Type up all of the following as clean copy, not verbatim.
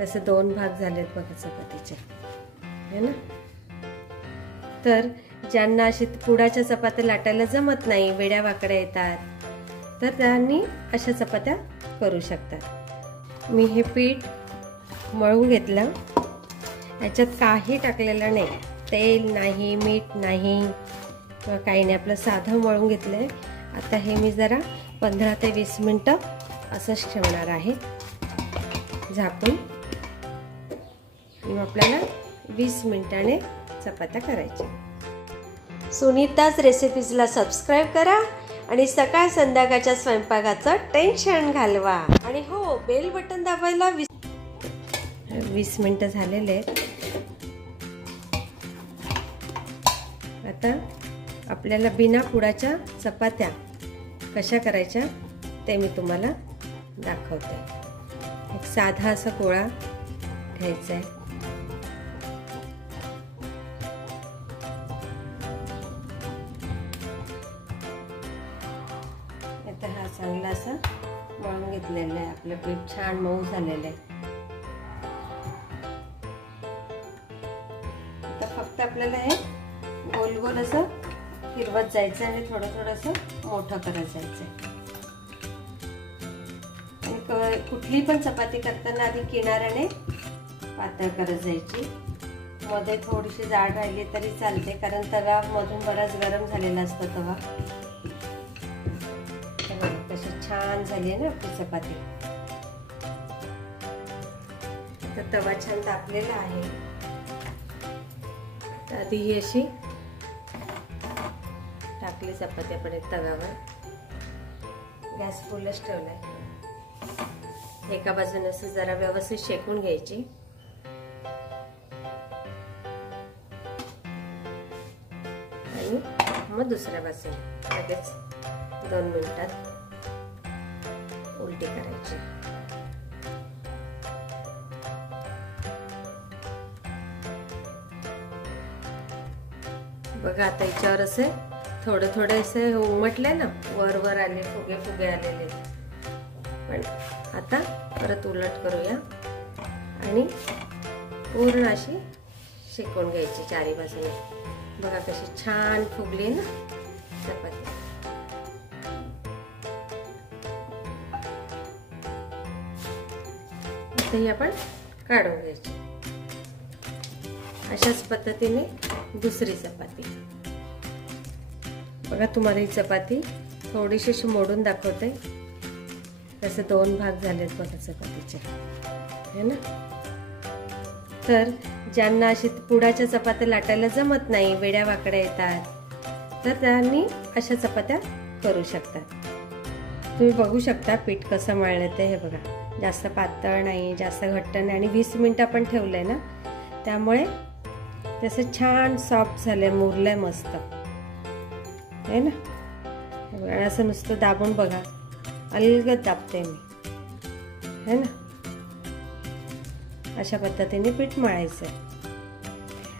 तसे 2 भाग झालेत बघा चपातीचे, है ना। तर ज्यांना अशी पुडाच्या चपात्या लाटायला जमत नाही, वेड्या वाकड्या येतात, तर त्यांनी अशा चपात्या करू शकतात। मी हे पीठ मळून घेतलं, याच्यात काही टाकलेलं नाही, तेल नाही, मीठ नाही किंवा काही नाही, आपलं साधं मळून घेतलंय। आता हे मी जरा 15 ते 20 मिनिटं असंच ठेवणार आहे झाकून, आणि आपल्याला 20 मिनिटाने चपात्या करायच्या। सुनीताच रेसिपीजला सबस्क्राईब करा आणि सकाळ संध्याकाळच्या स्वयंपाकाचं टेन्शन घालवा, आणि हो, बेल बटन दाबायला 20 मिनिटं झालेले आहेत। आता आपल्याला बिना पुडाच्या चपात्या कशा करायच्या ते मी तुम्हाला दाखवते। एक साधा असा गोळा घ्यायचा आहे, आता हा चांगला असा मळून घेतलेला आहे, आपलं पीठ छान मऊ झालेलं आहे। आता फक्त आपल्याला हे गोल गोल असं फिरवत जायचं आणि थोडं थोडं असं मोठं करत जायचं। आणि कुठली पण चपाती करताना आधी किनाऱ्याने पातळ करत जायची, मध्ये थोडीशी जाड राहिली तरी चालते, कारण तव्यामधून बराच गरम झालेला असतो तवा। कशी छान झाली आहे ना आपली चपाती। तर तवा छान तापलेला आहे, तर आधी ही अशी टाकली चपाती आपण तव्यावर, गॅस फुलच ठेवलाय। एका बाजूने असं जरा व्यवस्थित शेकून घ्यायची, आणि मग दुसऱ्या बाजूने लगेच 2 मिनिटात उलटी करायची। बघा आता याच्यावर असे थोडे थोडे असे उमटले ना, वर वर आले, फुगे फुगे आलेले। पण आता परत उलट करूया आणि पूर्ण अशी शेकून घ्यायची चारी बाजूने। बघा कशी छान फुगली ना चपाती। आता ही आपण काढून घ्यायची। अशाच पद्धतीने दुसरी चपाती। बघा तुम्हाला ही चपाती थोडीशी अशी मोडून दाखवते, तसे 2 भाग झालेत बघा चपातीचे, है ना। तर ज्यांना अशी पुडाच्या चपात्या लाटायला जमत नाही, वेड्या वाकड्या येतात, तर त्यांनी अशा चपात्या करू शकतात। तुम्ही बघू शकता पीठ कसं मळलं ते, हे बघा जास्त पातळ नाही, जास्त घट्ट नाही, आणि 20 मिनिटं आपण ठेवलंय ना, त्यामुळे तसे छान सॉफ्ट झाले, मुरलंय मस्त, है ना। असं नुसतं दाबून बघा, अलगद दाबते मी, है ना। अशा पद्धतीने पीठ मळायचं।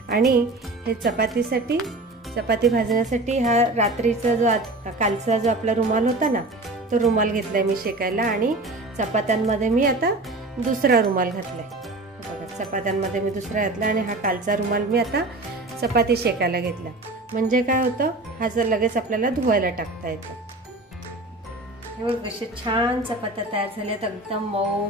आणि हे चपाती भाजण्यासाठी हा रात्रीचा कालचा जो आपला रुमाल होता ना, तो रुमाल घेतलाय मी शेकायला, आणि चपात्यांमध्ये मी आता दुसरा रुमाल घातलाय। बघा चपात्यांमध्ये मी दुसरा घातला, आणि हा कालचा रुमाल मी आता चपाती शेकायला घेतला। म्हणजे काय होतं, हा जर लगेच आपल्याला धुवायला टाकता येतं। हे बघ कशी छान चपात्या तयार झाल्यात, एकदम मऊ।